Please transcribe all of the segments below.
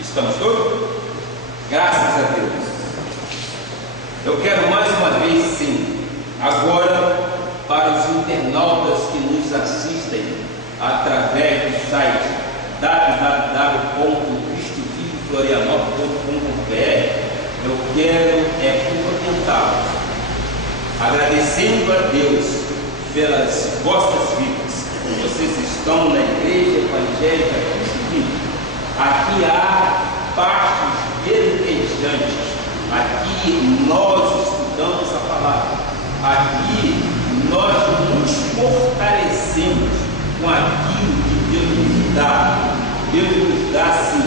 Estamos todos? Graças a Deus. Eu quero mais uma vez, sim, agora para os internautas que nos assistem através do site www.cristoviveflorianópolis.com.br, eu quero cumprimentá-los, agradecendo a Deus pelas vossas vidas. Vocês estão na Igreja Evangélica Cristo Vivo. Aqui há pastos verdejantes. Aqui nós estudamos a palavra. Aqui nós nos fortalecemos com aquilo que Deus nos dá. Deus nos dá, sim,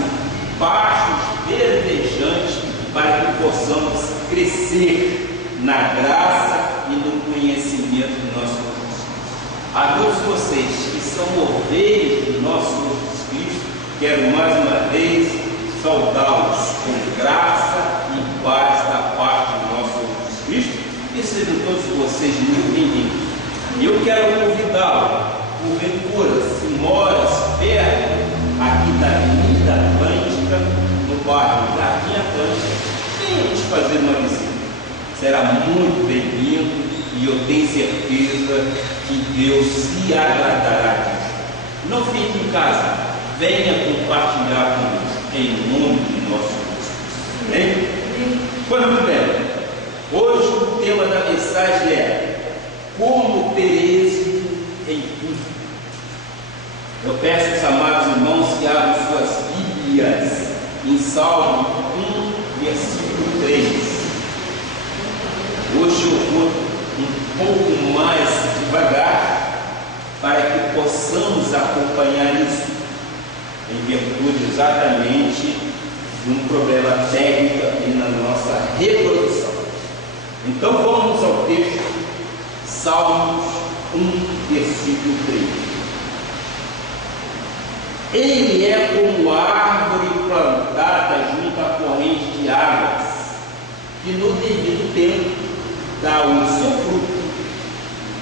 pastos verdejantes para que possamos crescer na graça e no conhecimento do nosso Deus. A todos vocês que são ovelhas do nosso Jesus Cristo, quero mais uma vez saudá-los com graça e paz da parte do nosso Jesus Cristo, e sejam todos vocês muito bem-vindos. E eu quero convidá-lo, porventura, se moras perto aqui da Avenida Atlântica, no bairro Jardim Atlântica, venha nos fazer uma visita. Será muito bem-vindo e eu tenho certeza que Deus se agradará disso. Não fique em casa, venha compartilhar conosco, em nome de nosso Deus. Amém? Pois muito bem, hoje o tema da mensagem é como ter êxito em tudo. Eu peço aos amados irmãos que abram suas Bíblias em Salmo 1, versículo 3. Hoje eu vou um pouco mais devagar para que possamos acompanhar isso, em virtude exatamente de um problema técnico aqui na nossa reprodução. Então vamos ao texto, Salmos 1, versículo 3. Ele é como árvore plantada junto à corrente de águas, que no devido tempo dá o seu fruto,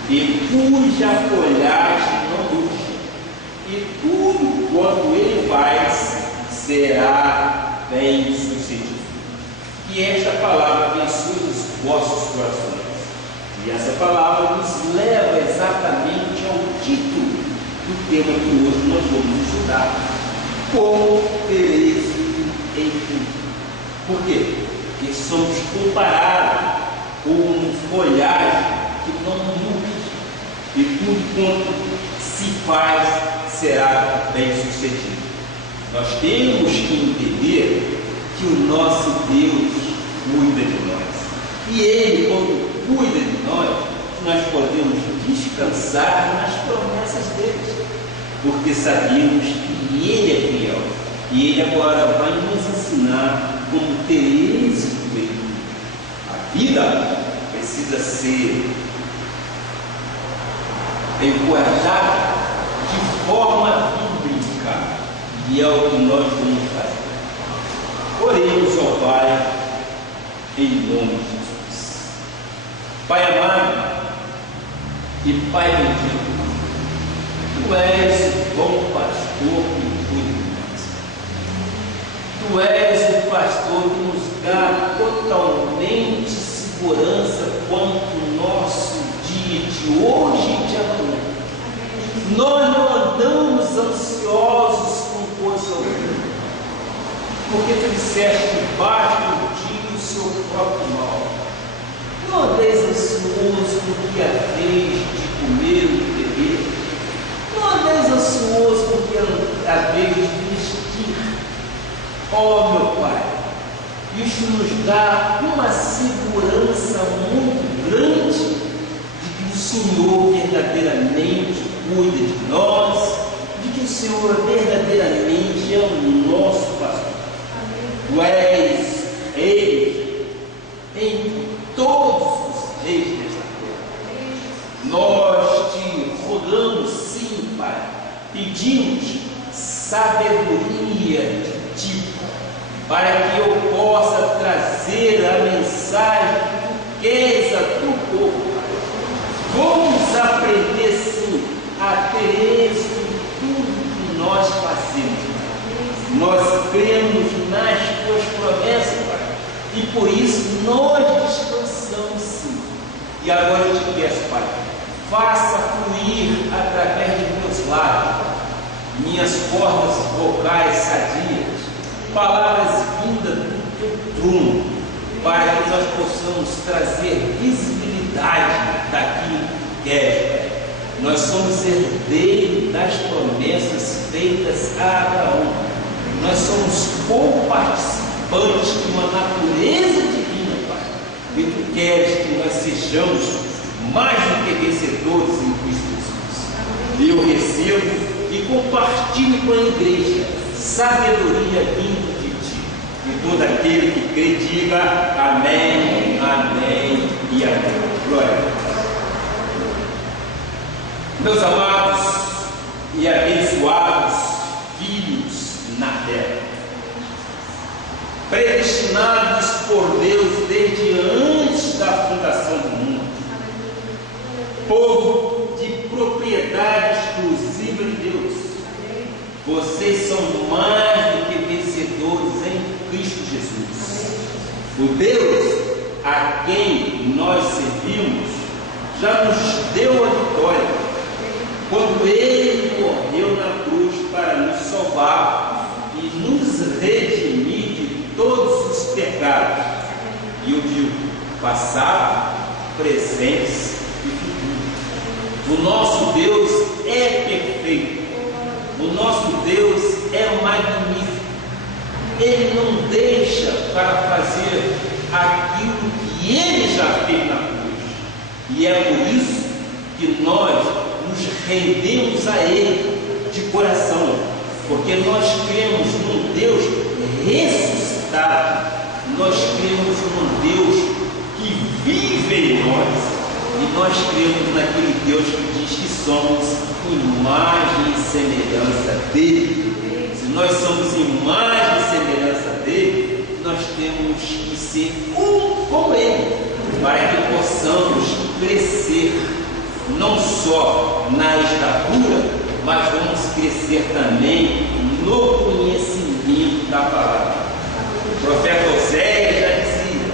e cuja folhagem não murcha, e tudo quanto ele faz será bem sucedido. Que esta palavra abençoe os vossos corações. E essa palavra nos leva exatamente ao título do tema que hoje nós vamos estudar: como ter êxito em tudo. Por quê? Porque somos comparados com uma folhagem que não murcha, e tudo quanto se faz será bem sucedido. Nós temos que entender que o nosso Deus cuida de nós, e Ele, quando cuida de nós podemos descansar nas promessas dele, porque sabemos que Ele é fiel, e Ele agora vai nos ensinar como ter êxito em tudo. A vida precisa ser encorajada de forma bíblica, e é o que nós vamos fazer. Oremos ao Pai em nome de Jesus. Pai amado e Pai bendito, Tu és o bom pastor que cuida de nós. Tu és o pastor que nos dá totalmente segurança quanto o nosso dia de hoje e de amanhã. Nós não andamos ansiosos com coisa alguma, porque Tu disseste que basta o dia o seu próprio mal. Não andeis ansioso por que haveis de comer ou de beber. Não andeis ansioso por que haveis de vestir. Ó meu Pai, isto nos dá uma segurança muito grande de que o Senhor verdadeiramente cuida de nós, de que o Senhor verdadeiramente é o nosso pastor. Tu és Ele em todos os reis desta terra. Nós te rogamos, sim, Pai, pedimos sabedoria de ti, para que eu possa trazer a mensagem que Tu queres a Tu povo. Vamos aprender, sim, a ter êxito em tudo que nós fazemos. Nós cremos nas tuas promessas, Pai, e por isso nós descansamos sim. E agora eu te peço, Pai, faça fluir através de meus lábios, minhas cordas vocais sadias, palavras vindas do teu trono, para que nós possamos trazer visibilidade daquilo que queres, Pai. Nós somos herdeiros das promessas feitas a Abraão. Nós somos co-participantes de uma natureza divina, Pai. E tu queres que nós sejamos mais do que vencedores em Cristo Jesus. Eu recebo e compartilho com a igreja sabedoria vinda de ti. E todo aquele que crê, diga amém, amém e amém. Glória a Deus. Meus amados e abençoados filhos na terra, predestinados por Deus desde antes da fundação do mundo, povo de propriedade exclusiva de Deus, vocês são mais do que vencedores em Cristo Jesus. O Deus a quem nós servimos já nos deu a vitória quando Ele morreu na cruz para nos salvar e nos redimir de todos os pecados. E eu digo, passado, presente e futuro. O nosso Deus é perfeito. O nosso Deus é magnífico. Ele não deixa para fazer aquilo que Ele já fez na cruz. E é por isso que nós nos rendemos a Ele de coração, porque nós cremos num Deus ressuscitado, nós cremos num Deus que vive em nós, e nós cremos naquele Deus que diz que somos imagem e semelhança dEle. Se nós somos imagem e semelhança dEle, nós temos que ser um com Ele, para que possamos crescer não só na estatura, mas vamos crescer também no conhecimento da palavra. O profeta Oséias já dizia: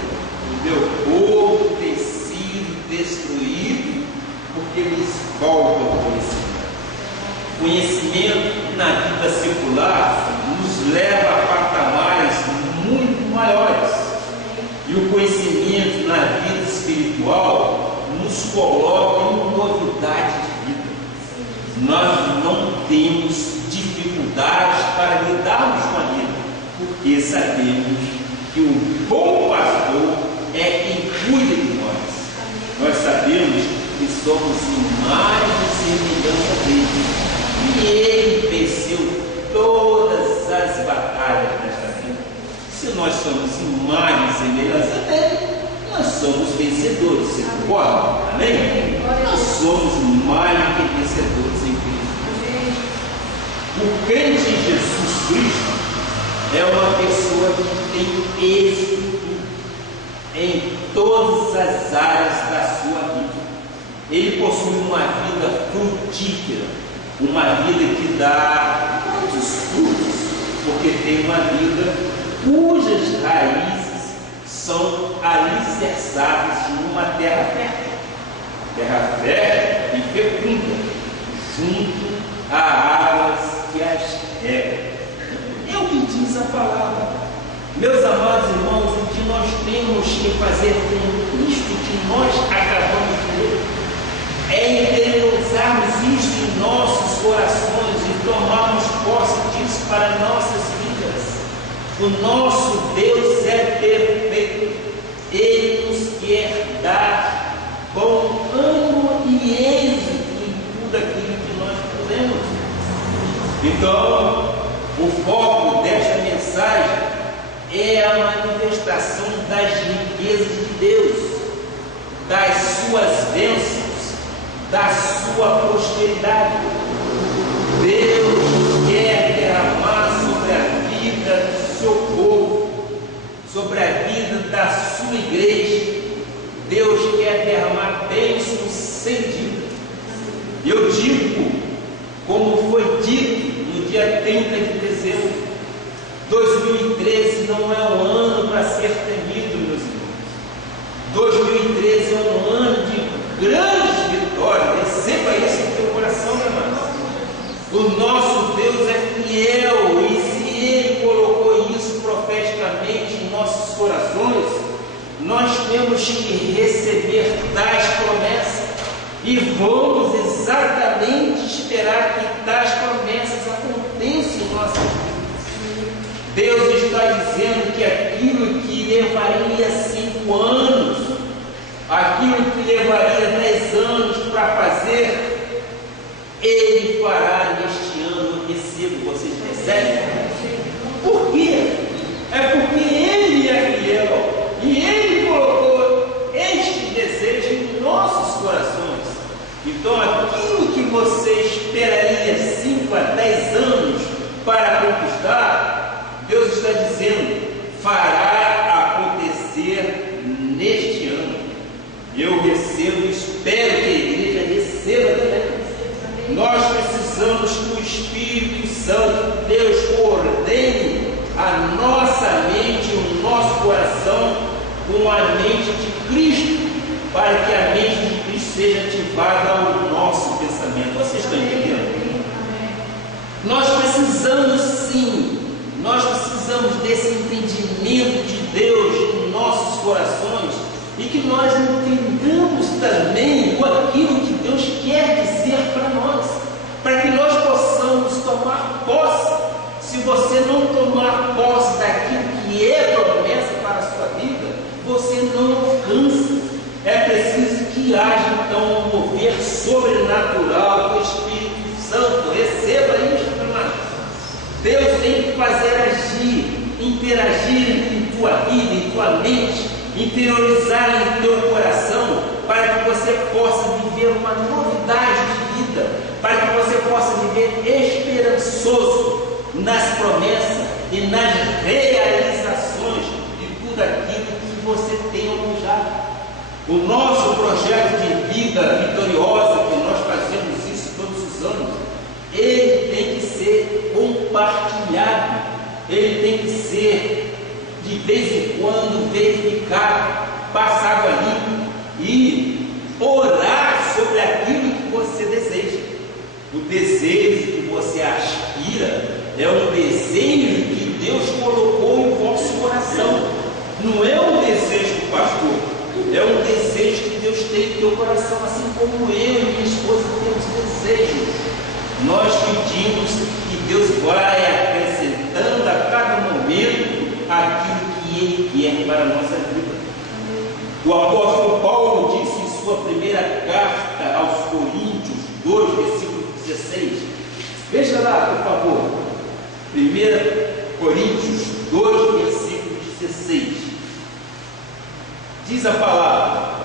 o meu povo tem sido destruído porque lhes falta o conhecimento. O conhecimento na vida secular nos leva a patamares muito maiores, e o conhecimento na vida espiritual nos coloca em novidade de vida. Nós não temos dificuldades para lidarmos com a vida, porque sabemos que o bom pastor é quem cuida de nós. Nós sabemos que somos imagem e semelhança dele, e ele venceu todas as batalhas desta vida. Se nós somos imagem e semelhança dele, nós somos vencedores. Você concorda? Amém? Nós somos mais do que vencedores em Cristo. O crente em Jesus Cristo é uma pessoa que tem êxito em todas as áreas da sua vida. Ele possui uma vida frutífera, uma vida que dá muitos frutos, porque tem uma vida cujas raízes são alicerçadas numa terra fértil e fecunda, junto a águas que as regam. É o que diz a palavra. Meus amados irmãos, o que nós temos que fazer com isto que nós acabamos de ler é interiorizarmos isso em nossos corações e tomarmos posse disso para nossas vidas. O nosso Deus é perfeito. Ele nos quer dar bom ânimo e êxito em tudo aquilo que nós fazemos. Então, o foco desta mensagem é a manifestação das riquezas de Deus, das suas bênçãos, da sua prosperidade. Deus quer derramar sobre a vida do seu povo, sobre a vida da sua igreja. Deus quer derramar bênçãos sem dívida. Eu digo, como foi dito no dia 30 de dezembro de não é um ano para ser temido, meus irmãos. 2013 é um ano de grandes vitórias. Receba isso no teu coração, meu irmão. O nosso Deus é fiel, e se Ele colocou isso profeticamente em nossos corações, nós temos que receber tais promessas e vamos exatamente esperar que tais promessas aconteçam em nossas vidas. Deus está dizendo que aquilo que levaria 5 anos, aquilo que levaria 10 anos para fazer, Ele fará neste ano. Recebo, vocês recebem? Por quê? É porque Ele é fiel e Ele colocou este desejo em nossos corações. Então, aquilo que você esperaria 5 a 10 anos para conquistar, Deus está dizendo, fará acontecer neste ano. Eu recebo, espero que a igreja receba também. Nós precisamos que o Espírito Santo, Deus, ordene a nossa mente, o nosso coração com a mente de Cristo, para que a mente de Cristo seja ativada ao nosso pensamento. Vocês estão entendendo? Nós precisamos sim, nós precisamos desse entendimento de Deus em nossos corações, e que nós entendamos também aquilo que Deus quer dizer para nós, para que nós possamos tomar posse. Se você não tomar posse daquilo que é promessa para a sua vida, você não alcança. É preciso que haja então um mover sobrenatural do Espírito Santo. Receba isso, irmão. Deus tem que fazer agir, interagir em tua vida, em tua mente, interiorizar em teu coração, para que você possa viver uma novidade de vida, para que você possa viver esperançoso nas promessas e nas realizações de tudo aquilo que você tem almejado. O nosso projeto de vida vitoriosa, que nós fazemos isso todos os anos, ele tem que ser compartilhado, ele tem que ser de vez em quando verificado, passado ali e orar sobre aquilo que você deseja. O desejo que você aspira é um desejo que Deus colocou em vosso coração. Não é um desejo do pastor, é um desejo que Deus tem em teu coração, assim como eu e minha esposa temos desejos. Nós pedimos que Deus vai acrescentando a cada momento aquilo que Ele quer para a nossa vida. O apóstolo Paulo disse em sua primeira carta aos Coríntios 2, versículo 16. Veja lá, por favor. 1 Coríntios 2, versículo 16. Diz a palavra: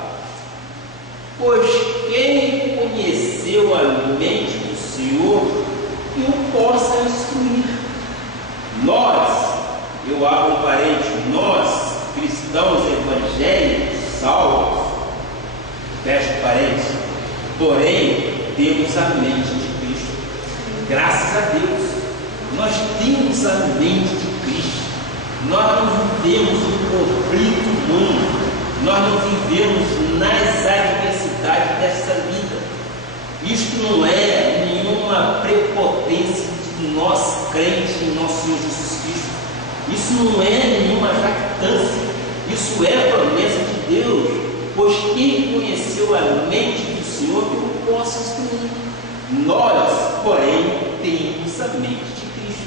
pois quem conheceu a mente do Senhor que o possa instruir? Nós, eu abro um parênteses, nós, cristãos evangélicos, salvos, fecha parênteses, porém, temos a mente de Cristo. Graças a Deus, nós temos a mente de Cristo. Nós não vivemos um conflito humano, nós não vivemos nas adversidades dessa vida. Isto não é nenhuma prepotência de nós crentes em nosso Senhor Jesus Cristo. Isso não é nenhuma jactância, isso é promessa de Deus, pois quem conheceu a mente do Senhor que o possa instruir. Nós, porém, temos a mente de Cristo.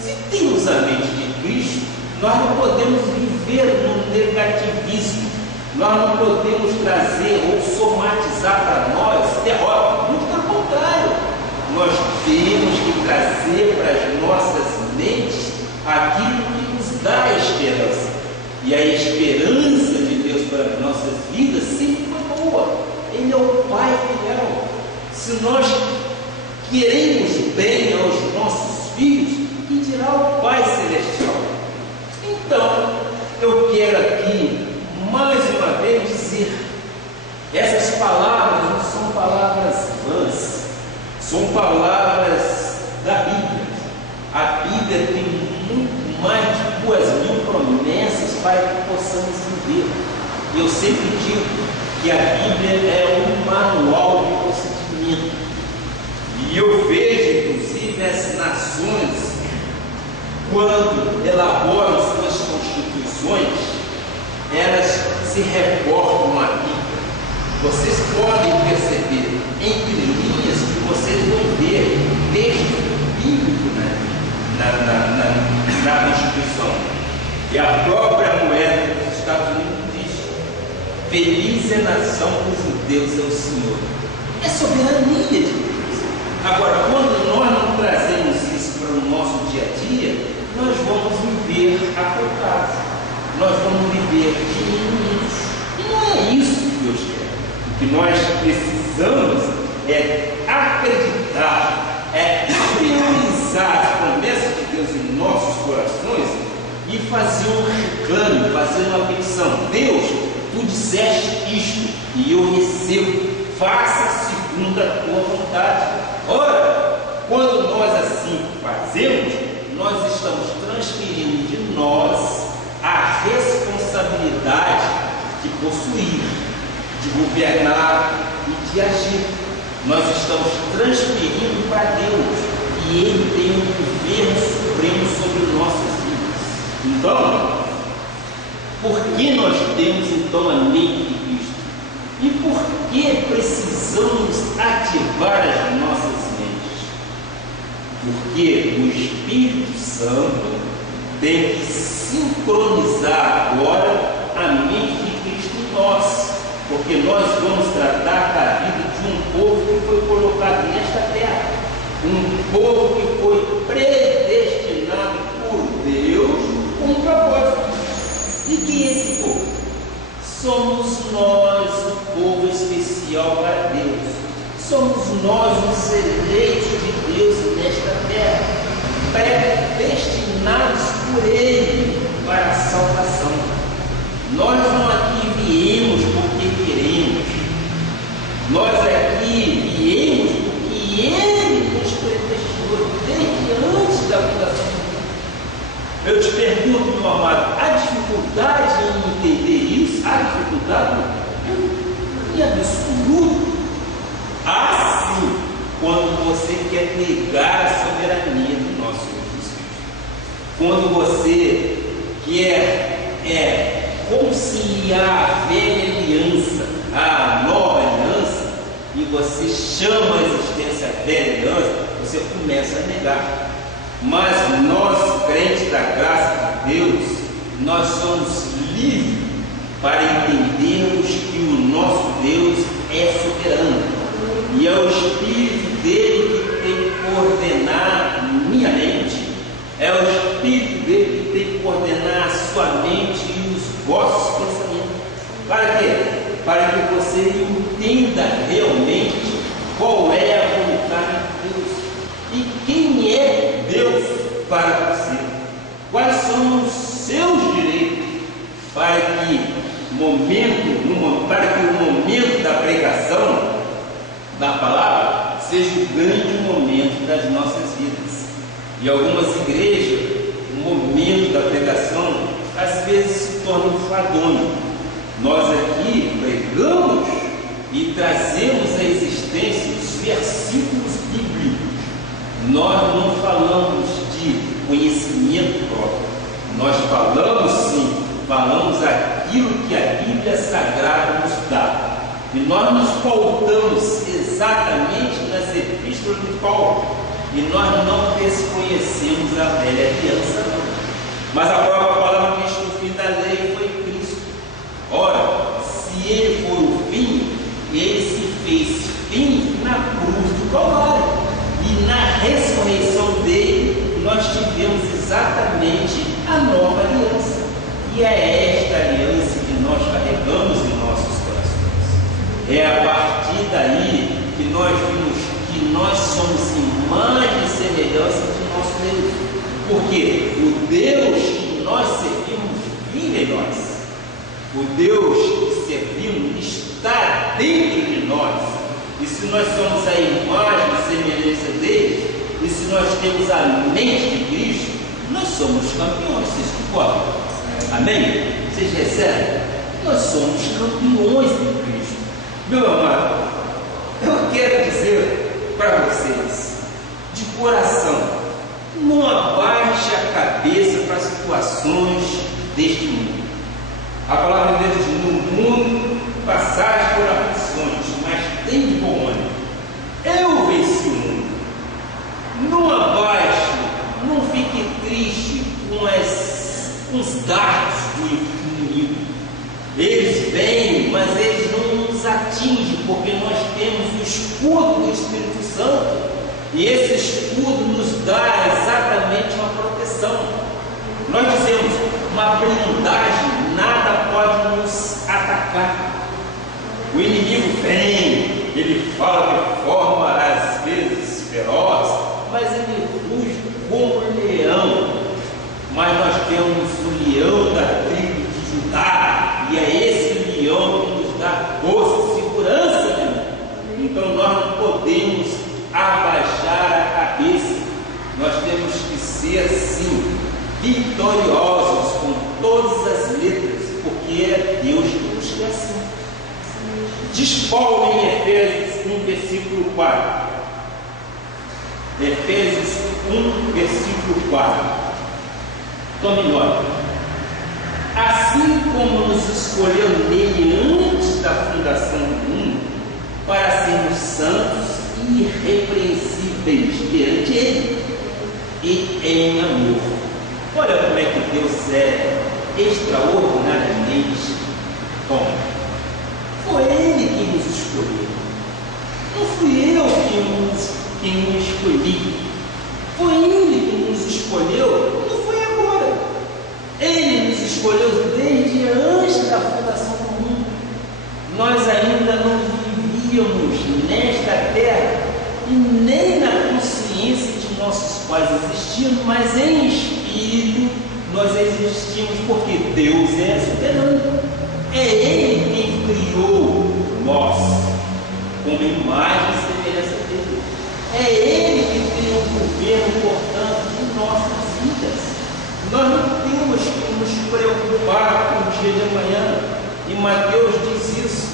Se temos a mente de Cristo, nós não podemos viver no negativismo, nós não podemos trazer ou somatizar para nós derrota, muito pelo contrário, nós temos que trazer para as nossas mentes aquilo que nos dá esperança. E a esperança de Deus para as nossas vidas sempre foi boa. Ele é o Pai fiel. Se nós queremos bem aos nossos filhos, que dirá o Pai Celestial? Então, eu quero aqui, mais uma vez, dizer: essas palavras não são palavras vãs, são palavras da Bíblia. A Bíblia tem muito mais de 2.000 promessas para que possamos viver. E eu sempre digo que a Bíblia é um manual de procedimento. E eu vejo, inclusive, as nações, quando elaboram suas constituições, elas se reportam à Bíblia. Vocês podem perceber entre linhas que vocês vão ver texto bíblico na Constituição. E a própria moeda dos Estados Unidos diz: feliz é a nação cujo Deus é o Senhor. É soberania de Deus. Agora, quando nós não trazemos isso para o nosso dia a dia, nós vamos viver apertados, nós vamos viver diminuídos. E não é isso que Deus quer. O que nós precisamos é acreditar, é priorizar as promessas de Deus em nossos corações e fazer um reclame, fazer uma petição. Deus, tu disseste isto e eu recebo, faça segundo a tua vontade. Ora, quando nós assim fazemos, nós estamos transferindo de nós a responsabilidade de possuir, de governar e de agir. Nós estamos transferindo para Deus e Ele tem um governo supremo sobre nossas vidas. Então, por que nós temos então a mente de Cristo? E por que precisamos ativar as nossas mentes? Porque o Espírito Santo tem que sincronizar agora a mente de Cristo em nós, porque nós vamos tratar da vida de um povo que foi colocado nesta terra, um povo que foi predestinado por Deus com um propósito. E quem é esse povo? Somos nós, o povo especial para Deus. Somos nós os eleitos de Deus nesta terra, predestinados por Ele para a salvação. Nós não aqui viemos porque queremos, nós aqui viemos porque Ele nos predestinou desde antes da fundação do mundo. Eu te pergunto, meu amado, há dificuldade em entender isso? Há dificuldade? Em absoluto. Há sim, quando você quer negar a soberania do nosso Jesus Cristo. Quando você quer conciliar a velha aliança, a nova aliança, e você chama a existência a velha aliança, você começa a negar. Mas nós, crentes da graça de Deus, nós somos livres para entendermos que o nosso Deus é soberano. E é o Espírito dele que tem que coordenar minha mente. É o Espírito dele que tem que coordenar a sua mente e os vossos pensamentos. Para quê? Para que você entenda realmente qual é a vontade de Deus. E quem é Deus para você? Quais são os seus direitos? Para que o momento da pregação da palavra seja o grande momento das nossas vidas. E algumas igrejas, o momento da pregação às vezes se torna enfadonho. Nós aqui pregamos e trazemos à existência os versículos bíblicos. Nós não falamos de conhecimento próprio, nós falamos sim, falamos aquilo que a Bíblia Sagrada nos dá. E nós nos pautamos exatamente nas epístolas de Paulo. E nós não desconhecemos a velha aliança, não. Mas a própria palavra diz que o fim da lei foi Cristo. Ora, se Ele foi o fim, Ele se fez fim na cruz do Calvário. E na ressurreição dele, nós tivemos exatamente a nova aliança. E é esta aliança que nós carregamos em nossos corações. É a partir daí que nós vimos que nós somos imagem e semelhança de nosso Deus. Porque o Deus que nós servimos vive em nós. O Deus que servimos está dentro de nós. E se nós somos a imagem e semelhança dele, e se nós temos a mente de Cristo, nós somos campeões, vocês concordam? A Amém? Vocês recebem? Nós somos campeões em Cristo. Meu amado, eu quero dizer para vocês, de coração, não abaixe a cabeça para as situações deste mundo. A palavra de Deus diz: no mundo passais por aflições, mas tem de bom ânimo. Eu venci o mundo. Não abaixe, não fique triste com os dardos do inimigo. Eles vêm, mas eles não nos atingem, porque nós temos o escudo do Espírito Santo. E esse escudo nos dá exatamente uma proteção. Nós dizemos, uma blindagem, nada pode nos atacar. O inimigo vem, ele fala de forma às vezes feroz, mas ele ruge como um leão. Mas nós temos o leão da tribo de Judá, e é esse leão que nos dá força e segurança, né? Então nós não podemos abaixar a cabeça. Nós temos que ser assim, vitoriosos com todas as letras, porque é Deus que nos quer assim. Diz Paulo em Efésios 1, versículo 4. Efésios 1, versículo 4. Tome nota. Assim como nos escolheu nele antes da fundação do mundo, para sermos santos e irrepreensíveis perante ele e em amor. Olha como é que Deus é extraordinariamente bom. Foi Ele que nos escolheu. Não fui eu que me escolhi. Foi Ele que nos escolheu. Não foi agora. Ele nos escolheu desde antes da fundação do mundo. Nós ainda não vivíamos nesta terra e nem na consciência de nossos pais existindo, mas em espírito nós existimos, porque Deus é soberano. É Ele quem criou nós como imagem e semelhança dele. É Ele que tem o governo, portanto, de nossas vidas. Nós não temos que nos preocupar com o dia de amanhã, e Mateus diz isso,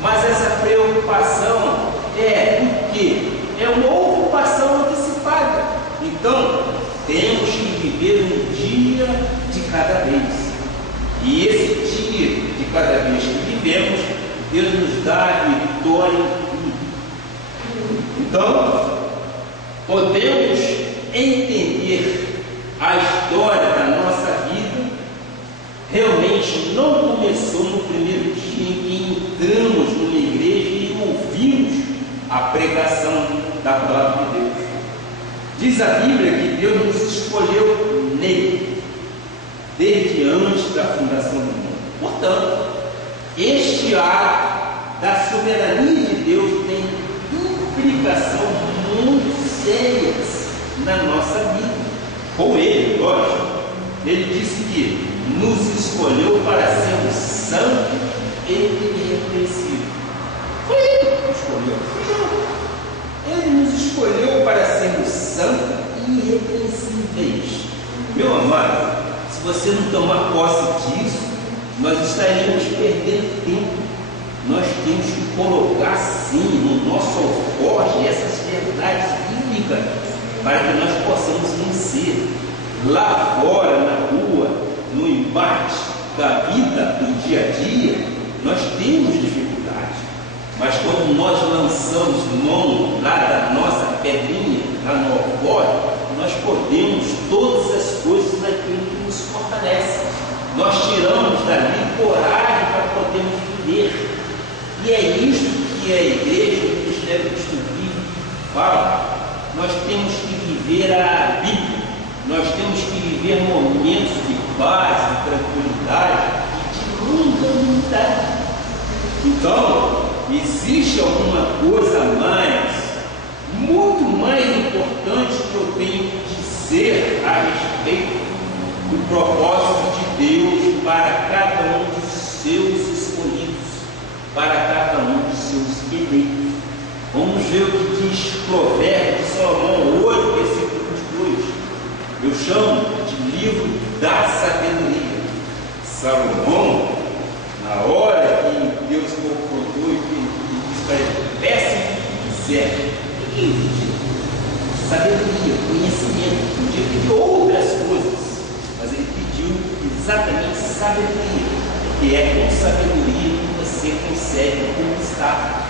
mas essa preocupação é o quê? É uma ocupação antecipada. Então, temos que viver um dia de cada vez. E esse dia de cada vez que vivemos, Deus nos dá a vitória em tudo. Então, podemos entender a história da nossa vida. Realmente não começou no primeiro dia em que entramos numa igreja e ouvimos a pregação da palavra de Deus. Diz a Bíblia que Deus nos escolheu nele, desde antes da fundação do mundo. Portanto, este ato da soberania de Deus tem implicações muito sérias na nossa vida. Com ele, lógico, ele disse que nos escolheu para sermos santos e irrepreensíveis. Foi ele que escolheu, ele nos escolheu para sermos santos e irrepreensíveis. Meu amado, se você não tomar posse disso, nós estaremos perdendo tempo. Nós temos que colocar sim no nosso alforje essas verdades bíblicas para que nós possamos vencer lá fora, na rua, no embate da vida, do dia a dia. Nós temos dificuldade, mas quando nós lançamos mão lá da nossa pedrinha, lá no alforje, nós podemos todas as coisas daquilo que nos fortalece. Nós tiramos dali coragem para podermos viver. E é isso que a igreja, o Ministério Cristo Vive fala. Nós temos que viver a Bíblia. Nós temos que viver momentos de paz, de tranquilidade e de longanimidade. Então, existe alguma coisa a mais, muito mais importante que eu tenho que dizer a respeito do propósito de Deus para cada um dos seus escolhidos, para cada um dos seus eleitos. Vamos ver o que diz Provérbios de Salomão 8, versículo 22. Eu chamo de livro da sabedoria. Salomão, na hora que Deus confrontou e disse para ele: peça o que quiser. O que existe? Sabedoria, conhecimento. Podia pedir outras coisas, mas ele pediu exatamente sabedoria, porque é com sabedoria que você consegue conquistar.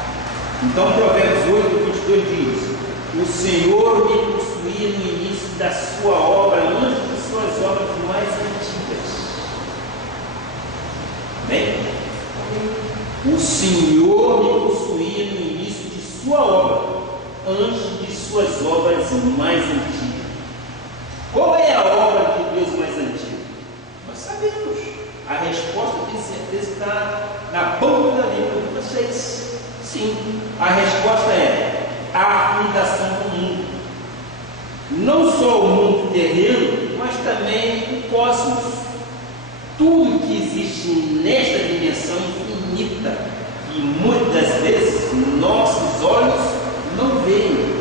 Então, Provérbios 8, 22 diz: o Senhor me possuía no início da sua obra, antes de suas obras mais antigas. Bem, o Senhor me possuía no início de sua obra, antes de suas obras mais antigas. Qual é a obra de Deus mais antiga? Nós sabemos. A resposta, tenho certeza, está na ponta da língua de vocês. Sim, a resposta é a fundação do mundo. Não só o mundo terreno, mas também o cosmos. Tudo que existe nesta dimensão infinita, que muitas vezes nossos olhos não veem.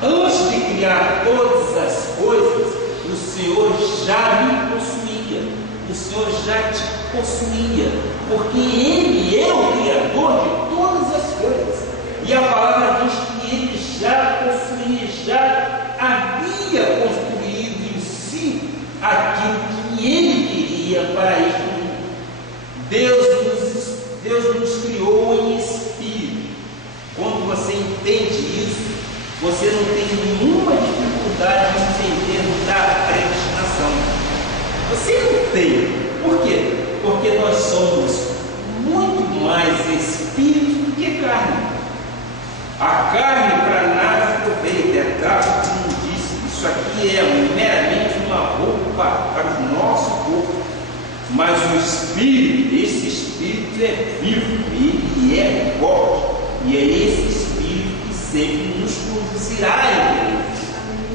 Antes de criar todas as coisas, o Senhor já me possuía. O Senhor já te possuía, porque Ele é o Criador de todas as coisas. E a palavra diz que Ele já possuía, já havia construído em si aquilo que Ele queria para este mundo. Deus nos criou em espírito. Quando você entende isso, você não tem nenhuma dificuldade em entender da predestinação. Você não tem. Por quê? Porque nós somos muito mais espírito do que carne. A carne para nada aproveita, é trapo de imundícia. Isso aqui é meramente uma roupa para o nosso corpo. Mas o espírito, esse espírito é vivo, ele é forte. E é esse espírito que sempre nos conduzirá em Deus.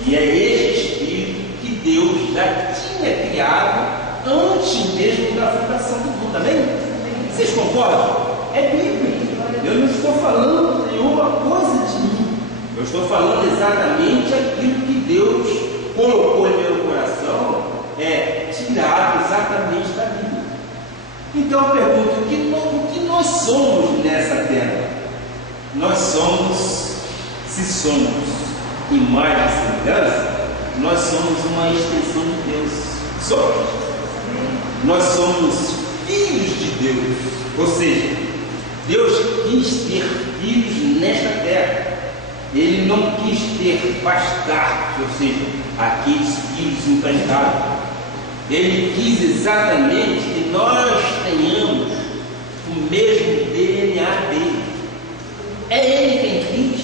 E é esse espírito que Deus já tinha criado antes mesmo da fundação do mundo. Amém? Vocês concordam? É bíblico. Eu não estou falando nenhuma coisa de mim. Eu estou falando exatamente aquilo que Deus colocou em meu coração, tirado exatamente da Bíblia. Então eu pergunto: o que nós somos nessa terra? Nós somos, se somos imagem e semelhança, nós somos uma extensão de Deus. Somos. Nós somos filhos de Deus. Ou seja, Deus quis ter filhos nesta terra. Ele não quis ter bastardos, ou seja, aqueles filhos emprestados. Ele quis exatamente que nós tenhamos o mesmo DNA dele. É Ele quem quis.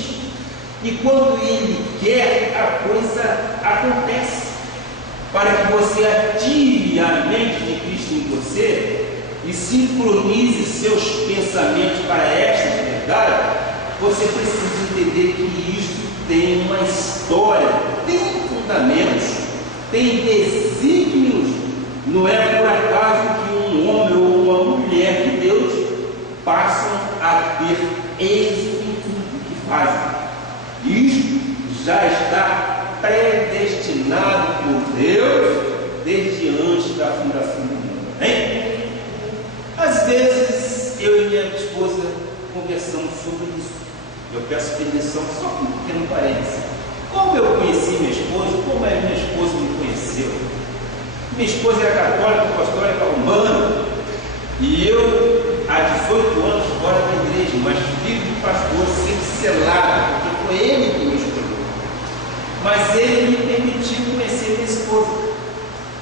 E quando Ele quer, a coisa acontece. Para que você ative a mente de Cristo em você e sincronize seus pensamentos para estas verdades, você precisa entender que isto tem uma história, tem fundamentos, tem desígnios. Não é por acaso que um homem ou uma mulher de Deus passam a ter êxito em tudo que fazem. Isto já está predestinado por Deus desde antes da fundação do mundo. Hein? Às vezes eu e minha esposa conversamos sobre isso. Eu peço permissão só com um pequeno parênteses. Como eu conheci minha esposa, como é minha esposa me conheceu. Minha esposa é católica, apostólica, romana, e eu há 18 anos fora da igreja, mas filho de pastor, sempre selado, porque foi ele que me escolheu. Mas ele me permitiu conhecer minha esposa.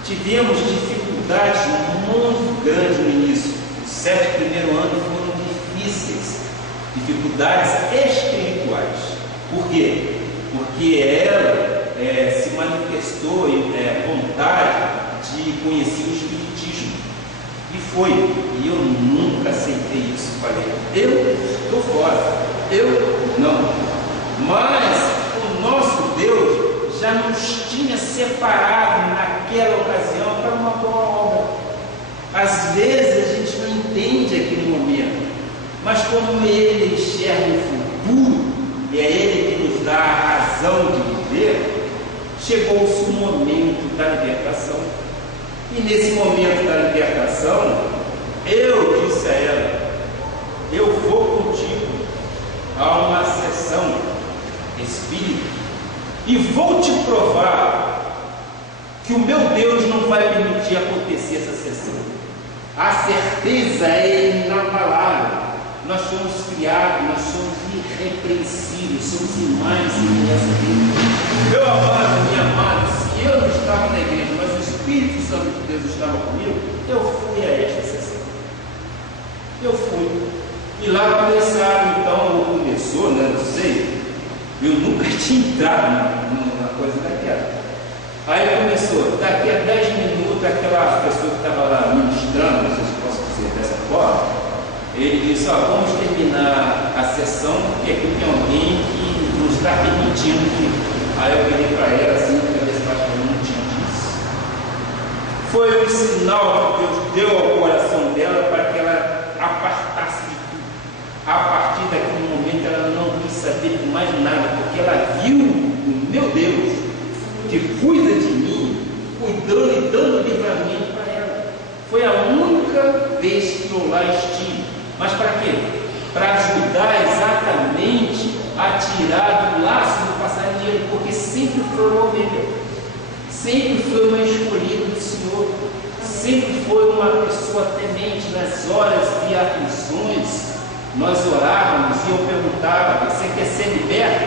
Tivemos dificuldades muito grandes no início. Os 7 primeiros anos foram difíceis, dificuldades espirituais. Por quê? Porque ela se manifestou vontade de conhecer o Espiritismo. E foi. E eu nunca aceitei isso. Falei: eu estou fora. Eu não. Mas o nosso Deus já nos tinha separado naquela ocasião para uma boa obra. Às vezes a gente não entende aquele momento, mas como Ele enxerga o futuro, e é Ele que nos dá a razão de viver, chegou-se o momento da libertação. E nesse momento da libertação, eu disse a ela: eu vou contigo a uma sessão espírita e vou te provar que o meu Deus não vai permitir acontecer essa sessão. A certeza é na palavra. Nós somos criados, nós somos irrepreensíveis, somos imagens e semelhança dele. Meu amado, minha amada, se eu não estava na igreja, mas o Espírito Santo de Deus estava comigo, eu fui a esta sessão. Eu fui. E lá começaram, então, começou, né? Não sei, eu nunca tinha entrado numa coisa daquela. Aí começou, daqui a 10 minutos, aquela pessoa que estava lá ministrando, não sei se posso dizer dessa forma, ele disse: vamos terminar a sessão, porque aqui tem alguém que nos está permitindo que. Aí eu virei para ela assim, para ver se não tinha disso. Foi um sinal que Deus deu ao coração dela para que ela apartasse de tudo. A partir daquele momento ela não quis saber de mais nada, porque ela viu o meu Deus, que cuida de mim, cuidando e dando livramento para ela. Foi a única vez que eu lá estive. Mas para quê? Para ajudar exatamente a tirar do laço do passarinheiro, porque sempre foi uma ovelha, sempre foi uma escolhida do Senhor, sempre foi uma pessoa temente nas horas de aflições. Nós orávamos e eu perguntava: você quer ser liberto?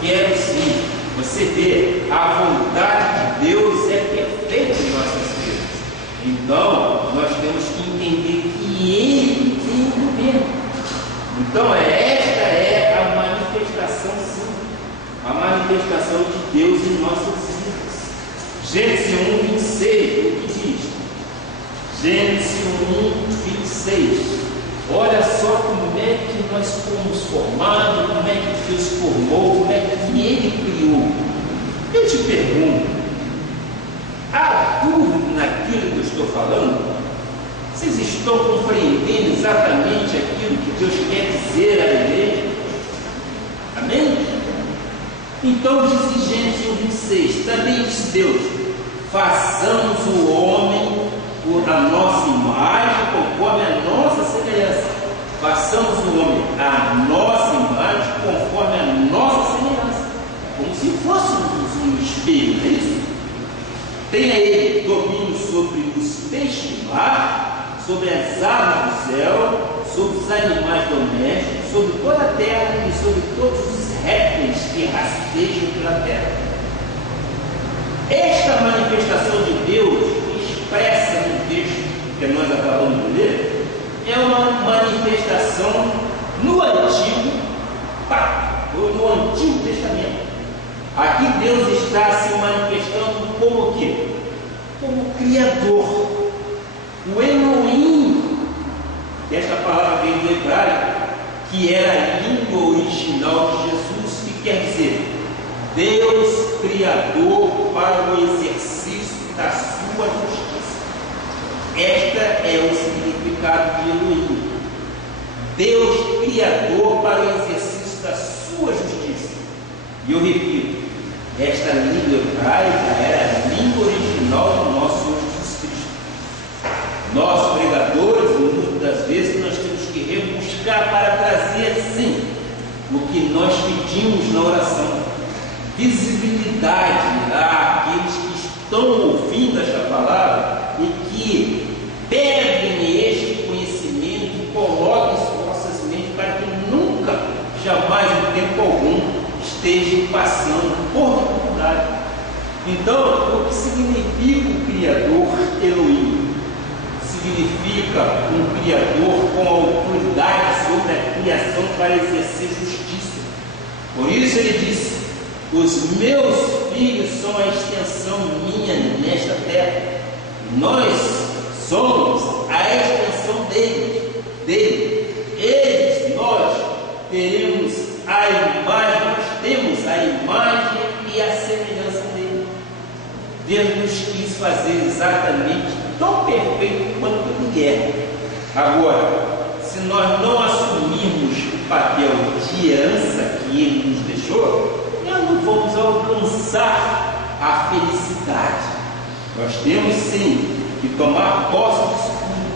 Quero sim. Você vê, a vontade de Deus é perfeita em nossas vidas. Então, nós temos que entender que Ele tem o governo. Então, esta é a manifestação, sim, a manifestação de Deus em nossas vidas. Gênesis 1, 26, o que diz? Gênesis 1, 26. Olha só como é que nós fomos formados, como é que Deus formou, como é que Ele criou. Eu te pergunto, há dúvida naquilo que eu estou falando? Vocês estão compreendendo exatamente aquilo que Deus quer dizer à igreja? Amém? Então diz em Gênesis 1, 26, também disse Deus: façamos o homem a nossa imagem, conforme a nossa semelhança. Façamos o homem a nossa imagem, conforme a nossa semelhança. Como se fôssemos um espelho, não é isso? Tenha ele domínio sobre os peixes do mar, sobre as aves do céu, sobre os animais domésticos, sobre toda a terra e sobre todos os répteis que rastejam pela terra. Esta manifestação de Deus expressa no texto que nós acabamos de ler, é uma manifestação no Antigo Pacto, ou no Antigo Testamento. Aqui Deus está se manifestando como o quê? Como Criador, o Elohim. Esta palavra vem do hebraico, que era a língua original de Jesus, que quer dizer Deus Criador para o exercício da sua justiça. Esta é o significado de Elohim. Deus Criador para o exercício da sua justiça. E eu repito, esta língua hebraica era a língua original do nosso Senhor Jesus Cristo. Nós, pregadores, muitas das vezes nós temos que rebuscar para trazer assim o que nós pedimos na oração. Visibilidade àqueles que estão ouvindo esta palavra e que peguem este conhecimento e coloquem em vossas mentes para que nunca, jamais, em tempo algum, estejam passando por dificuldade. Então, o que significa o Criador Elohim? Significa um Criador com autoridade sobre a criação para exercer justiça. Por isso ele disse: os meus filhos são a extensão minha nesta terra. Nós somos a extensão dele. Eles, nós, teremos a imagem, nós temos a imagem e a semelhança dele. Deus nos quis fazer exatamente tão perfeito quanto ele é. Agora, se nós não assumirmos o papel de herança que ele nos deixou, nós não vamos alcançar a felicidade. Nós temos sim e tomar posse disso tudo.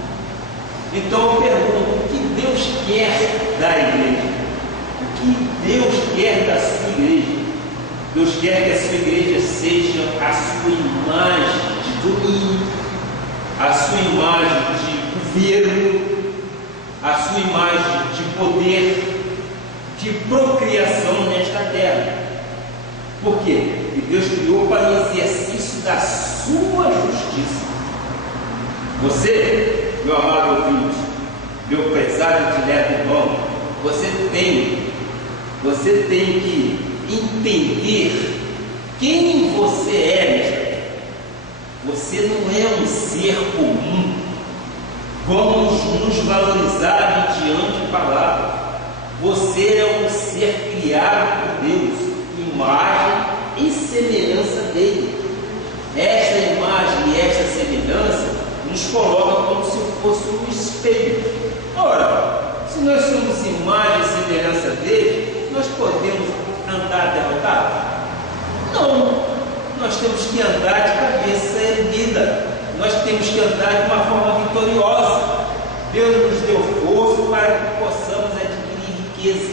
Então eu pergunto, o que Deus quer da igreja? O que Deus quer da sua igreja? Deus quer que a sua igreja seja a sua imagem de domínio, a sua imagem de governo, a sua imagem de poder, de procriação nesta terra. Por quê? Porque Deus criou para o exercício da sua justiça. Você, meu amado ouvinte, meu prezado e dileto irmão, você tem que entender quem você é nesta terra. Você não é um ser comum. Vamos nos valorizar mediante a palavra. Você é um ser criado por Deus, imagem e semelhança dele. Esta imagem e esta semelhança nos coloca como se fosse um espelho. Ora, se nós somos imagem e semelhança dele, nós podemos andar derrotados? Não. Nós temos que andar de cabeça erguida. Nós temos que andar de uma forma vitoriosa. Deus nos deu força para que possamos adquirir riqueza.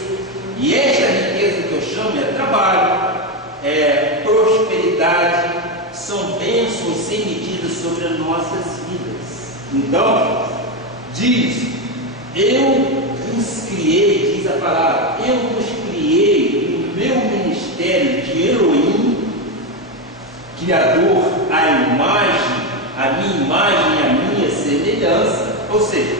E esta riqueza que eu chamo é trabalho, é prosperidade, são bênçãos sem medida sobre as nossas vidas. Então, diz, eu vos criei, diz a palavra, eu vos criei no meu ministério de Elohim, Criador, a minha imagem e a minha semelhança. Ou seja,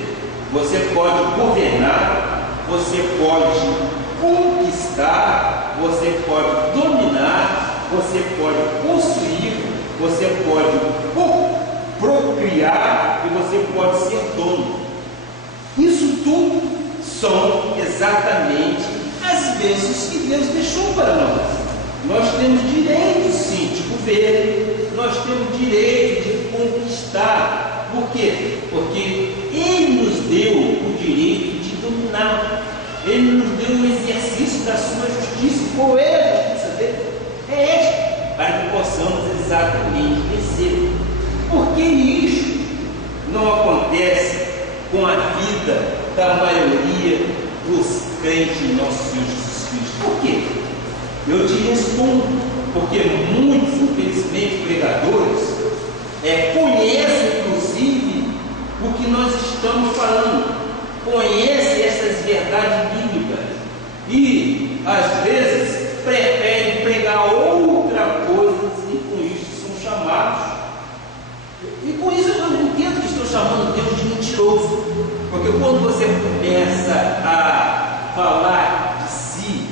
você pode governar, você pode conquistar, você pode dominar, você pode possuir, você pode procriar e você pode ser dono. Isso tudo são exatamente as bênçãos que Deus deixou para nós. Nós temos direito, sim, de governo, nós temos direito de conquistar. Por quê? Porque Ele nos deu o direito de dominar. Ele nos deu o exercício da sua justiça. Qual é a justiça dele? É esta, para que possamos exatamente vencer. Porque isso não acontece com a vida da maioria dos crentes em nosso Senhor Jesus Cristo. Por quê? Eu te respondo, porque muitos, infelizmente, pregadores conhecem, inclusive, o que nós estamos falando, conhecem essas verdades bíblicas e, às vezes, preferem pregar outra coisa e com isso são chamados. E com isso eu não entendo que estou chamando Deus de mentiroso, porque quando você começa a falar de si,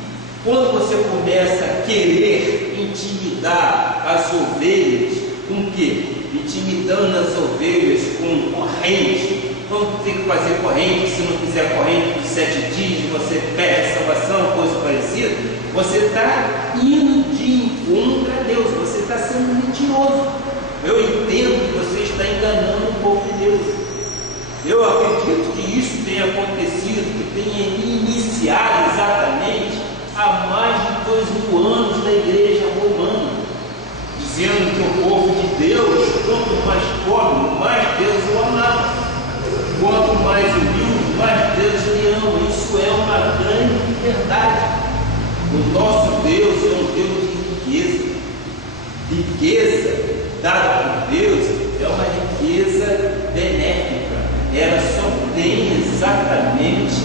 quando você começa a querer intimidar as ovelhas, com o quê? Intimidando as ovelhas com corrente. Vamos ter que fazer corrente, se não fizer corrente por 7 dias, você perde a salvação, coisa parecida. Você está indo de encontro a Deus, você está sendo mentiroso. Eu entendo que você está enganando o povo de Deus. Eu acredito que isso tenha acontecido, que tenha iniciado exatamente há mais de 2000 anos da igreja romana, dizendo que o povo de Deus, quanto mais pobre, mais Deus o amava, quanto mais humilde, mais Deus lhe ama. Isso é uma grande verdade. O nosso Deus é um Deus de riqueza. Riqueza dada por Deus é uma riqueza benéfica. Ela só tem exatamente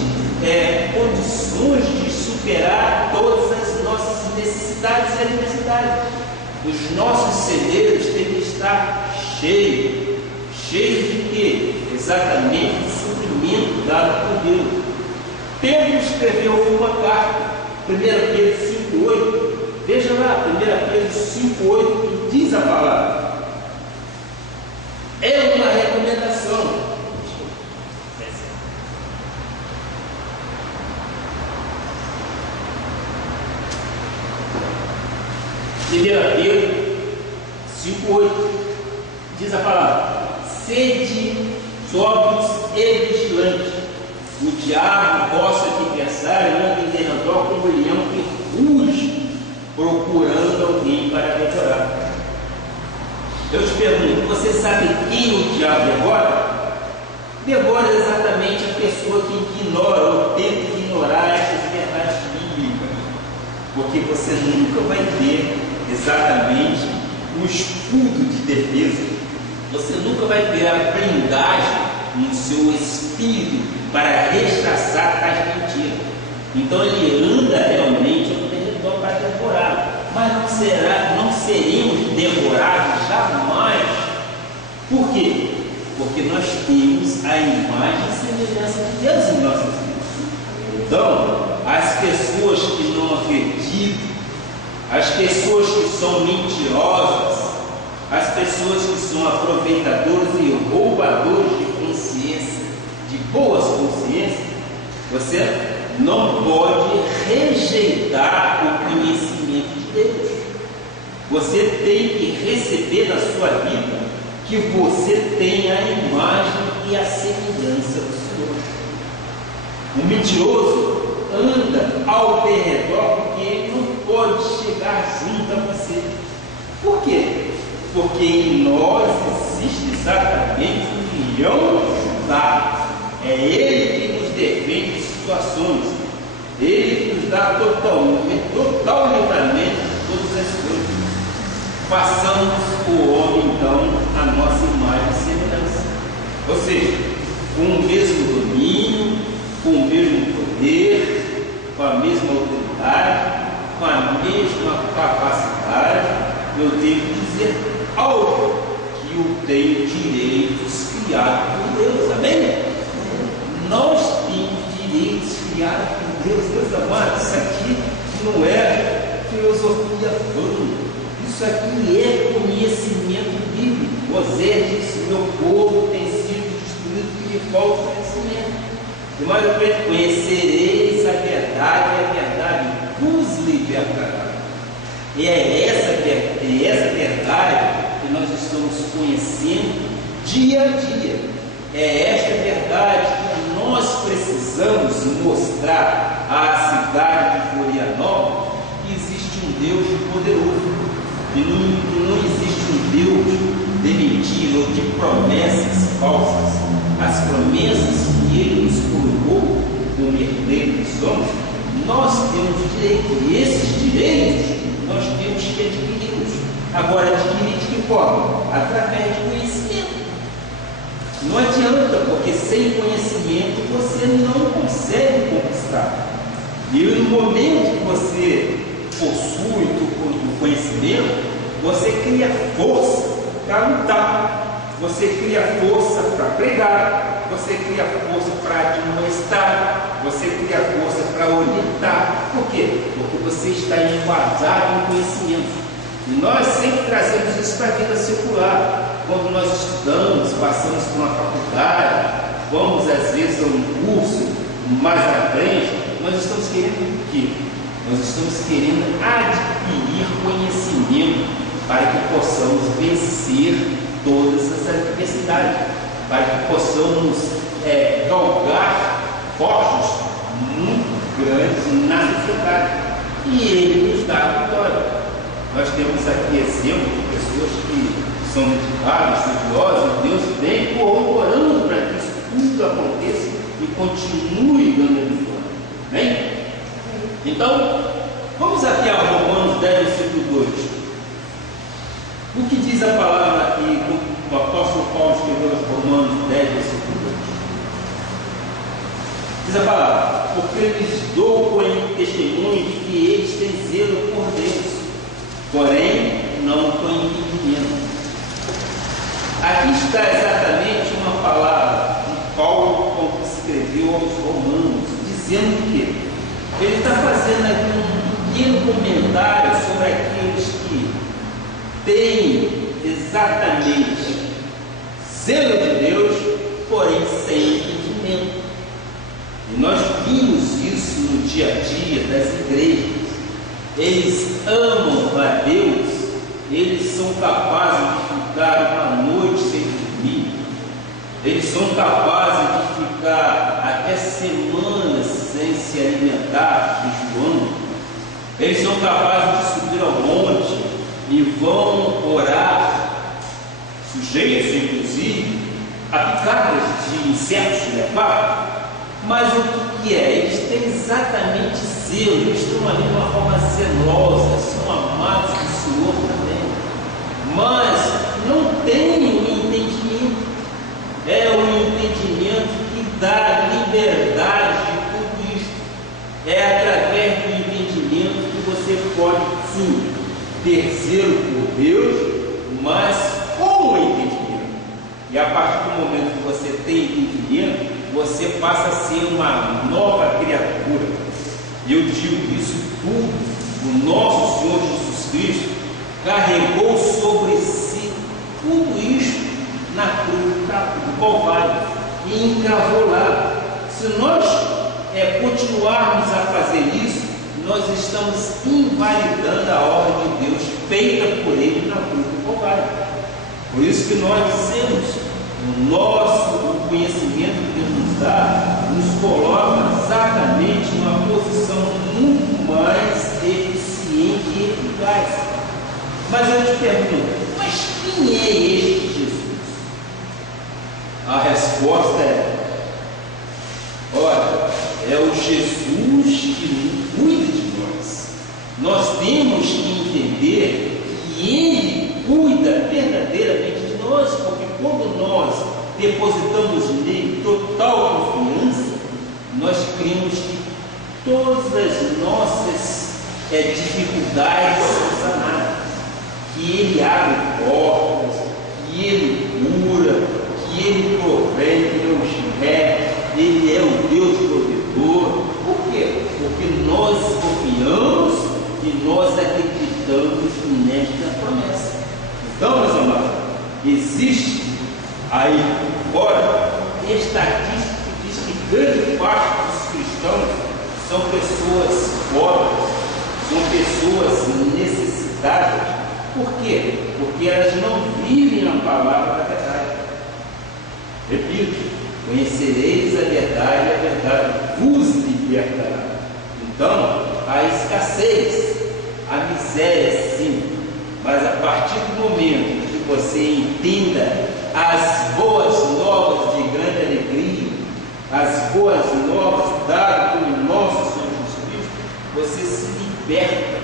condições de superar todas as nossas necessidades e adversidades. Os nossos celeiros têm que estar cheios. Cheios de quê? Exatamente do suprimento dado por Deus. Pedro escreveu uma carta, 1 Pedro 5,8. Veja lá, 1 Pedro 5,8, que diz a palavra. É uma recomendação. 1 Pedro 5,8 diz a palavra: sede sóbrios e vigilantes. O diabo, vosso adversário, anda em derredor como o leão que ruge, procurando alguém para devorar. Eu te pergunto, você sabe quem o diabo devora? Devora exatamente a pessoa que ignora ou tenta ignorar essas verdades bíblicas, porque você nunca vai ter exatamente o escudo de defesa, você nunca vai ter a blindagem no seu espírito para rechaçar tais mentiras. Então ele anda realmente ao redor para devorar, mas não seremos devorados jamais. Por quê? Porque nós temos a imagem e semelhança de Deus em nossas vidas. Então, as pessoas que não acreditam, as pessoas que são mentirosas, as pessoas que são aproveitadores e roubadores de consciência, de boas consciências, você não pode rejeitar o conhecimento de Deus. Você tem que receber na sua vida que você tem a imagem e a semelhança do Senhor. O mentiroso anda ao redor porque ele não pode chegar junto a você. Por quê? Porque em nós existe exatamente um leão de Judá. É ele que nos defende de situações. Ele que nos dá total livramento de todas as coisas. Façamos o homem, então, a nossa imagem e semelhança. Ou seja, com o mesmo domínio, com o mesmo poder, com a mesma autoridade, com a mesma capacidade, eu tenho que dizer algo que eu tenho direitos criados por Deus. Amém? Nós temos direitos criados por Deus. Deus amado, isso aqui não é filosofia vã. Isso aqui é conhecimento bíblico. Osés disse: meu povo tem sido destruído porque lhe falta conhecimento. De modo que conhecereis a verdade, e a verdade vos libertará. E é essa verdade que nós estamos conhecendo dia a dia. É esta verdade que nós precisamos mostrar à cidade de Florianópolis que existe um Deus poderoso. E não existe um Deus de mentira ou de promessas falsas. As promessas que Ele nos colocou como herdeiro que somos, nós temos direito. E esses direitos nós temos que adquiri-los. Agora, adquirir de que forma? Através de conhecimento. Não adianta, porque sem conhecimento você não consegue conquistar. E no momento que você possui o conhecimento, você cria força para lutar, você cria força para pregar, você cria força para admoestar, você cria força para orientar. Por quê? Porque você está embasado em conhecimento. E nós sempre trazemos isso para a vida secular. Quando nós estudamos, passamos por uma faculdade, vamos às vezes a um curso mais à frente, nós estamos querendo o quê? Nós estamos querendo adquirir conhecimento para que possamos vencer todas as adversidades, para que possamos galgar postos muito grandes na sociedade. E Ele nos dá a vitória. Nós temos aqui exemplo de pessoas que são dedicadas, estudiosas, e Deus vem corroborando para que isso tudo aconteça e continue dando a vitória. Amém? Então, vamos aqui a Romanos 10, versículo 2. O que diz a palavra aqui, o apóstolo Paulo escreveu aos Romanos 10, versículo 2? Diz a palavra: porque lhes dou testemunho de que eles têm zelo por Deus, porém não com entendimento. Aqui está exatamente uma palavra de Paulo quando escreveu aos Romanos, dizendo que ele está fazendo aqui um pequeno comentário sobre aqueles que têm exatamente zelo de Deus, porém sem entendimento. E nós vimos isso no dia a dia das igrejas. Eles amam a Deus, eles são capazes de ficar uma noite sem dormir, eles são capazes de ficar até semanas sem se alimentar, jejuando. Eles são capazes de subir ao monte e vão orar sujeitos, inclusive, a picadas de insetos de leopardo. Mas o que é? Eles têm exatamente zelo, eles estão ali de uma forma zelosa, são amados do Senhor também, mas não têm o entendimento. É o entendimento que dá liberdade de tudo isso. É através do entendimento que você pode, sim, ter zelo por Deus, mas com o entendimento. E a partir do momento que você tem entendimento, você passa a ser uma nova criatura. E eu digo isso tudo, o nosso Senhor Jesus Cristo carregou sobre si tudo isso na cruz do Calvário e encravou lá. Se nós continuarmos a fazer isso, nós estamos invalidando a obra de Deus feita por Ele na cruz do Calvário. Por isso que nós dizemos, o conhecimento que Deus nos dá, nos coloca exatamente em uma posição muito mais eficiente e eficaz. Mas eu te pergunto, mas quem é este Jesus? A resposta é: olha, é o Jesus que cuida de nós. Nós temos que entender que Ele cuida verdadeiramente de nós, porque quando nós depositamos nele total confiança, nós cremos que todas as nossas dificuldades são sanadas, que Ele abre portas, que Ele cura, que Ele provém, que Ele Ele é o Deus provedor. Por quê? Porque nós confiamos e nós acreditamos nesta promessa. Então, meus amados, existe aí fora estatística que diz que grande parte dos cristãos são pessoas pobres, são pessoas necessitadas. Por quê? Porque elas não vivem a palavra da verdade. Repito, conhecereis a verdade vos libertará. Então, a escassez, a miséria, sim, mas a partir do momento que você entenda as boas novas de grande alegria, as boas novas dadas pelo nosso Senhor Jesus Cristo, você se liberta,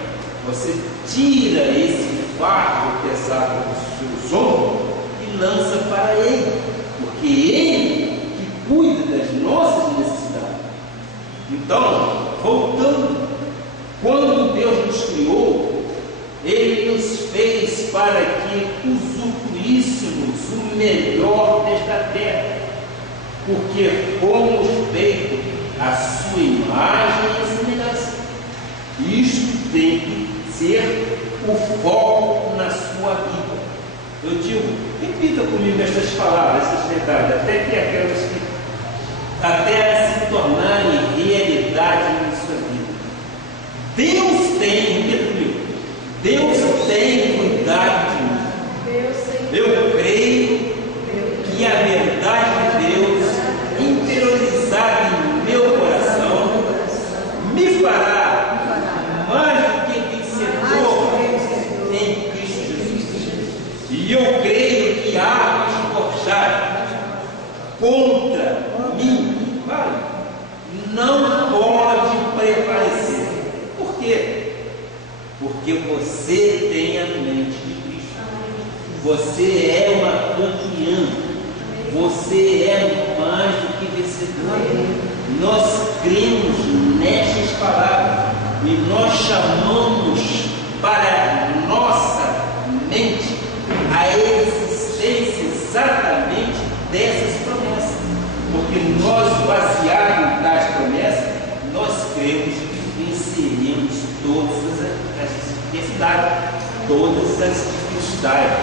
você tira esse fardo pesado dos seus ombros e lança para Ele, porque Ele que cuida das nossas necessidades. Então, voltando, quando Deus nos criou, Ele nos fez para que usufruíssemos o melhor desta terra, porque fomos feitos à sua imagem e semelhança. Isto tem que ser o foco na sua vida. Eu digo, repita comigo estas palavras, essas verdades, até que aquelas que até se tornarem realidade na sua vida. Deus tem, repita comigo, Deus tem cuidado de mim. Eu creio que a verdade de Deus interiorizada em meu coração me fará mais do que vencedor em Cristo Jesus. E eu creio que armas forjadas contra mim não pode prevalecer. Por quê? Porque você tem a mente de Cristo. Você é uma campeã. Você é mais do que vencedor. Nós cremos nestas palavras e nós chamamos para nossa mente a existência exatamente dessas promessas. Porque nós, baseados nas promessas, nós cremos que venceremos todas as adversidades, todas as dificuldades.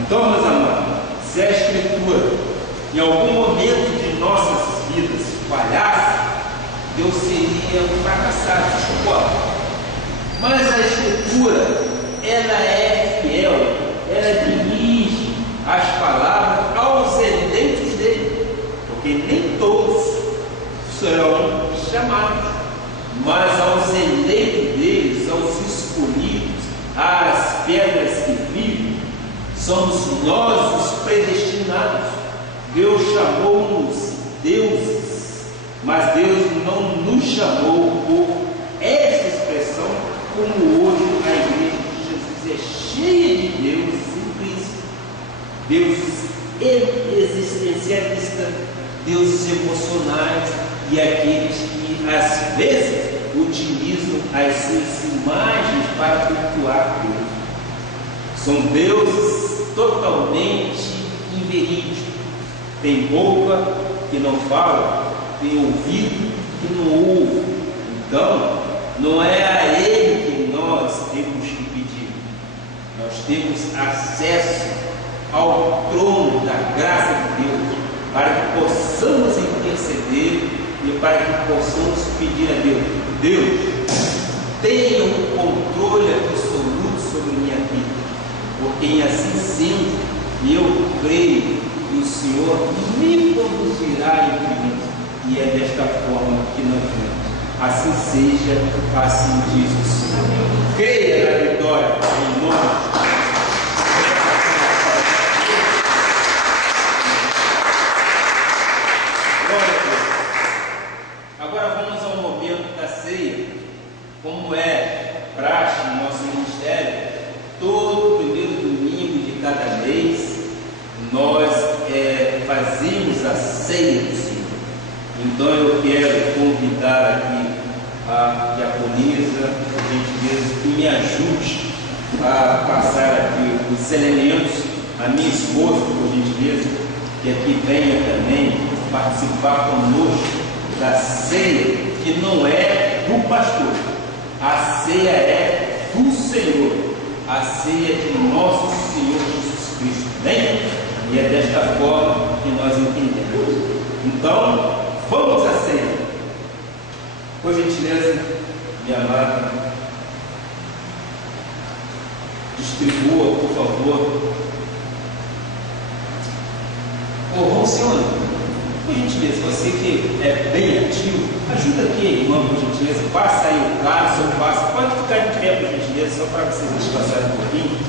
Então, meus amados, se a Escritura em algum momento de nossas vidas falhasse, Deus seria um fracassado, desculpa. Mas a Escritura, ela é fiel, ela dirige as palavras aos eleitos dele, porque nem todos serão chamados, mas aos eleitos deles, aos escolhidos, às pedras que vivem, Somos nós os predestinados. Deus chamou-nos deuses, mas Deus não nos chamou por essa expressão, como hoje a igreja de Jesus é cheia de deuses implícitos, deuses existencialistas, deuses emocionais e aqueles que às vezes utilizam as suas imagens para cultuar Deus. São deuses totalmente inverídicos. Tem boca que não fala, tem ouvido que não ouve. Então, não é a Ele que nós temos que pedir. Nós temos acesso ao trono da graça de Deus, para que possamos interceder e para que possamos pedir a Deus: Deus, tenha um controle absoluto sobre minha vida, porque em assim sendo, eu creio que o Senhor me conduzirá em triunfo, e é desta forma que nós vemos. Assim seja, assim diz o Senhor. Creia na vitória, em nome de Jesus. Agora vamos ao momento da ceia. Como é praxe no nosso ministério, todo primeiro domingo de cada mês nós fazemos a ceia do Senhor. Então eu quero convidar aqui a diaconisa, por gentileza, que me ajude a passar aqui os elementos, a minha esposa, por gentileza, que aqui venha também participar conosco da ceia, que não é do pastor, a ceia é do Senhor, a ceia de nosso Senhor Jesus Cristo, bem? E é desta forma que nós entendemos. Então, vamos à ceia. Por gentileza, minha amada, distribua, por favor. Roncione, por gentileza, você que é bem ativo, ajuda aqui, irmão, por gentileza, passa aí o cálice, ou passa, pode ficar de pé, por gentileza, só para vocês descansarem um pouquinho.